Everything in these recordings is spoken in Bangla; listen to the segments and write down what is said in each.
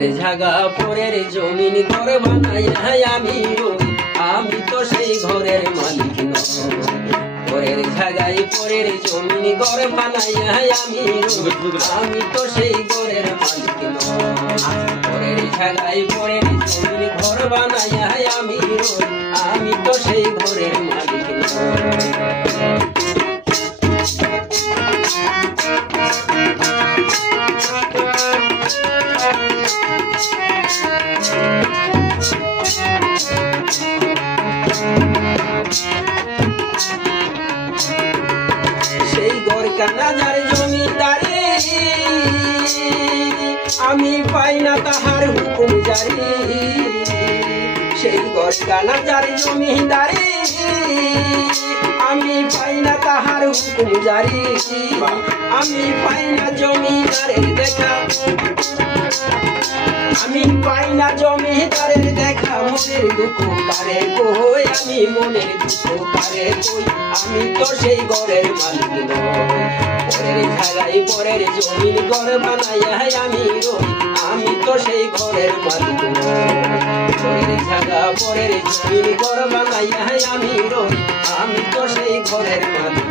ঝাগা পরের জমিন ঘর বানাই আমি আমি তো সেই ঘরের মালিক পরের ঝাগায় পরের জমিন ঘর বানাই আমি আমি তো সেই ঘরের মালিক পরের ঝাগায় পরের জমিন ঘর বানাই আমি আমি তো সেই ঘরের মালিক সেই গড়কানা যার জমিদারি, আমি পাই না তাহার হুকুম জারি। সেই গড়কানা যার জমিদারি, আমি পাই না তাহার হুকুম জারি। আমি পাই না জমিদারের দেখা। আমি পাই না জমিদারের দেখা, মনের দুঃখ পারে কই? আমি মনের দুঃখ পারে কই? আমি তো সেই ঘরের মালিক নই। পরের ঝালাই পরের জমিন ঘর বানাইয়া আমি রই। আমি তো সেই ঘরের মালিক নই। পরের পরের জমিন ঘর বানাইয়া আমি রই। আমি তো সেই ঘরের মালিক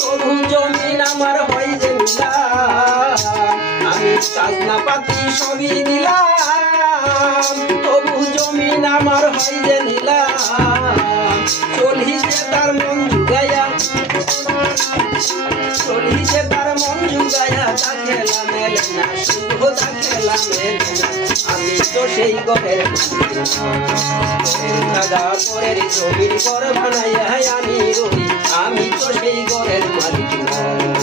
তবু জমিন আমার হয় যে আমি কাজ পাতি সবই দিলাম তবু জমিন আমার হয় যে নিলাম চলিছে তার মন জুগাইয়া, চলিছে তার মন জুগাইয়া তা খেলা মেলে না শুধু তা খেলা মেলে না আমি তো সেই ঘরের দাদা পরের জমির ঘর বানাইয়া রই আমি তো সেই ঘরের মালিক নই